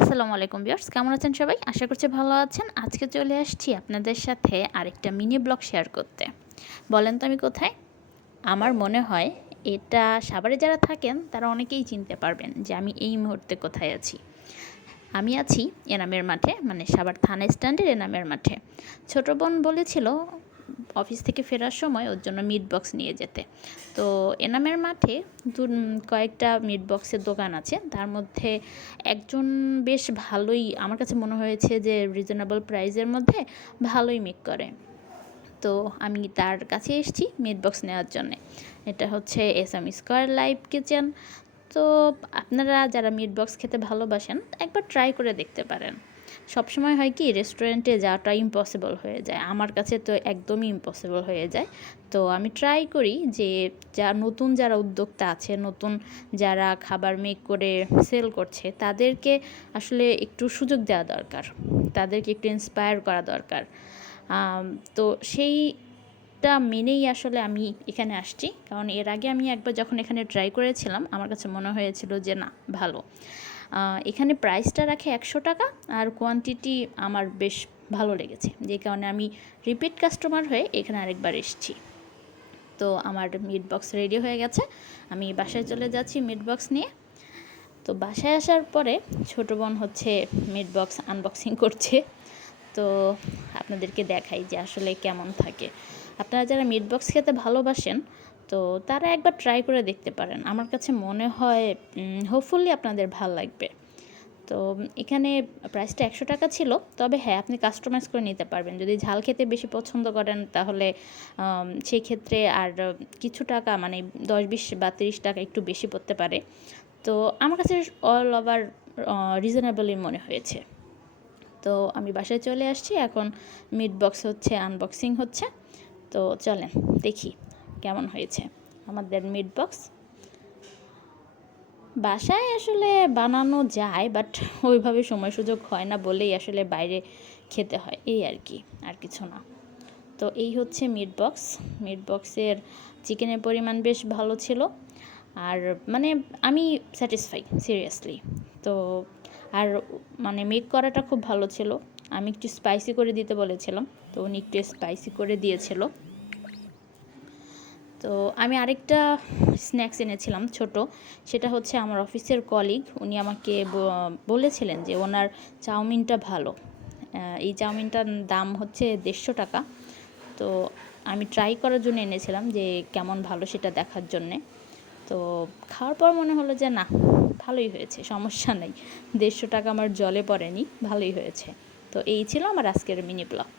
আসসালামু আলাইকুম বিয়ার্স কেমন আছেন সবাই? আশা করছি ভালো আছেন। আজকে চলে আসছি আপনাদের সাথে আরেকটা মিনি ব্লগ শেয়ার করতে। বলেন তো আমি কোথায়? আমার মনে হয় এটা সাভারে যারা থাকেন, তারা অনেকেই চিনতে পারবেন যে আমি এই মুহূর্তে কোথায় আছি। আমি আছি এনামের মাঠে মানে সাভার থানা স্ট্যান্ডের এনামের মাঠে। ছোট বোন বলেছিল অফিস থেকে ফেরার সময় ওর জন্য মিট বক্স নিয়ে যেতে। তো এনামের মাঠে দু কয়েকটা মিট বক্সের দোকান আছে। তার মধ্যে একজন বেশ ভালোই, আমার কাছে মনে হয়েছে যে রিজনেবল প্রাইসের মধ্যে ভালোই মেক করে। তো আমি তার কাছে এসেছি মিট বক্স নেওয়ার জন্যে। এটা হচ্ছে S M square live kitchen. তো আপনারা যারা মিট বক্স খেতে ভালোবাসেন, একবার ট্রাই করে দেখতে পারেন। সবসময় হয় কি রেস্টুরেন্টে যাওয়াটা ইম্পসিবল হয়ে যায়। আমার কাছে তো একদমই ইম্পসিবল হয়ে যায়। তো আমি ট্রাই করি যে, যা নতুন যারা উদ্যোক্তা আছে, নতুন যারা খাবার মেক করে সেল করছে, তাদেরকে আসলে একটু সুযোগ দেওয়া দরকার। তাদেরকে একটু ইন্সপায়ার করা দরকার। তো সেইটা মেনেই আসলে আমি এখানে আসছি। কারণ এর আগে আমি একবার যখন এখানে ট্রাই করেছিলাম, আমার কাছে মনে হয়েছিল যে, না, ভালো। এখানে প্রাইসটা রাখে একশো টাকা আর কোয়ান্টিটি আমার বেশ ভালো লেগেছে। যে কারণে আমি রিপিট কাস্টমার হয়ে এখানে আরেকবার এসেছি। তো আমার মিট বক্স রেডি হয়ে গেছে। আমি বাসায় চলে যাচ্ছি মিট বক্স নিয়ে। তো বাসায় আসার পরে ছোটো বোন হচ্ছে মিট বক্স আনবক্সিং করছে। তো আপনাদেরকে দেখাই যে আসলে কেমন থাকে। আপনারা যারা মিট বক্স খেতে ভালোবাসেন তো তারা একবার ট্রাই করে দেখতে পারেন। আমার কাছে মনে হয় হোপফুলি আপনাদের ভালো লাগবে। তো এখানে প্রাইসটা একশো টাকা ছিল, তবে হ্যাঁ আপনি কাস্টমাইজ করে নিতে পারবেন। যদি ঝাল খেতে বেশি পছন্দ করেন, তাহলে সেই ক্ষেত্রে আর কিছু টাকা মানে দশ, বিশ বা তিরিশ টাকা একটু বেশি পড়তে পারে। তো আমার কাছে অল ওভার রিজনেবলই মনে হয়েছে। তো আমি বাসায় চলে আসছি। এখন মিট বক্স হচ্ছে আনবক্সিং হচ্ছে। তো চলেন, দেখি। কেমন হয়েছে? আমাদের মিট বক্স বাসায় আসলে বানানো যায় বাট ওইভাবে সময় সুযোগ হয় না বলেই আসলে বাইরে খেতে হয়, এই আর কি, আর কিছু না। তো এই হচ্ছে মিট বক্স মিট বক্সের চিকেনের পরিমাণ বেশ ভালো ছিল, আর মানে আমি স্যাটিসফাই সিরিয়াসলি তো আর মানে মেক করাটা খুব ভালো ছিল, আমি একটু স্পাইসি করে দিতে বলেছিলাম, তো উনি একটু স্পাইসি করে দিয়েছিল। তো আমি আরেকটা স্ন্যাক্স এনেছিলাম ছোট। সেটা হচ্ছে আমার অফিসের কলিগ উনি আমাকে বলেছিলেন যে ওনার চাউমিনটা ভালো। এই চাউমিনটার দাম হচ্ছে দেড়শো টাকা। তো আমি ট্রাই করার জন্য এনেছিলাম যে কেমন ভালো সেটা দেখার জন্যে। তো খাওয়ার পর মনে হলো যে না, ভালোই হয়েছে, সমস্যা নেই। দেড়শো টাকা আমার জলে পড়েনি, ভালোই হয়েছে। তো এই ছিল আমার আজকের মিনি ব্লগ